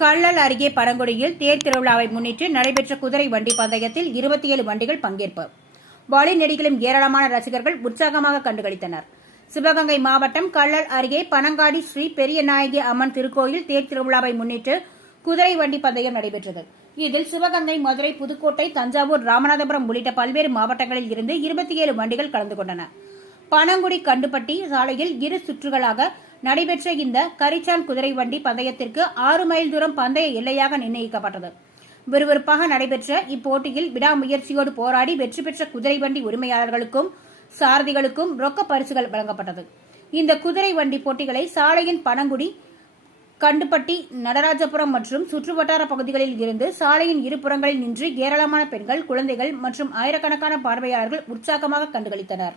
கள்ளல் அருகே பரங்குடியில் தேர் திருவிழாவை முன்னிட்டு நடைபெற்ற குதிரை வண்டி பந்தயத்தில் இருபத்தி ஏழு வண்டிகள் பங்கேற்பு. வழி நெடிகளும் ஏராளமான ரசிகர்கள் உற்சாகமாக கண்டுகளித்தனர். சிவகங்கை மாவட்டம் கள்ளல் அருகே பனங்காடி ஸ்ரீ பெரியநாயகி அம்மன் திருக்கோயில் தேர் திருவிழாவை முன்னிட்டு குதிரை வண்டி பந்தயம் நடைபெற்றது. இதில் சிவகங்கை மதுரை புதுக்கோட்டை தஞ்சாவூர் ராமநாதபுரம் உள்ளிட்ட பல்வேறு மாவட்டங்களில் இருந்து இருபத்தி ஏழு வண்டிகள் கலந்து கொண்டன. பனங்குடி கண்டுபட்டி சாலையில் இரு சுற்றுகளாக நடைபெற்ற இந்த கரிச்சான் குதிரை வண்டி பந்தயத்திற்கு ஆறு மைல் தூரம் பந்தய எல்லையாக நிர்ணயிக்கப்பட்டது. விறுவிறுப்பாக நடைபெற்ற இப்போட்டியில் விடாமுயற்சியோடு போராடி வெற்றி பெற்ற குதிரை வண்டி உரிமையாளர்களுக்கும் சாரதிகளுக்கும் ரொக்க பரிசுகள் வழங்கப்பட்டது. இந்த குதிரை வண்டி போட்டிகளை சாலையின் பனங்குடி கண்டுபட்டி நடராஜபுரம் மற்றும் சுற்றுவட்டார பகுதிகளில் இருந்து சாலையின் இருபுறங்களில் நின்று ஏராளமான பெண்கள் குழந்தைகள் மற்றும் ஆயிரக்கணக்கான பார்வையாளர்கள் உற்சாகமாக கண்டுகளித்தனர்.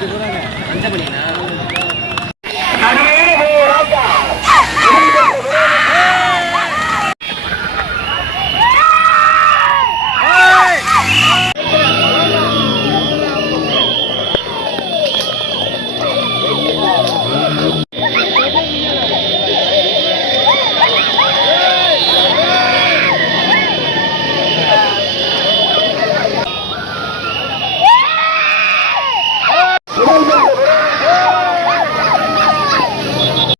மணிக்கு போகிறாங்க அஞ்சு மணிக்கா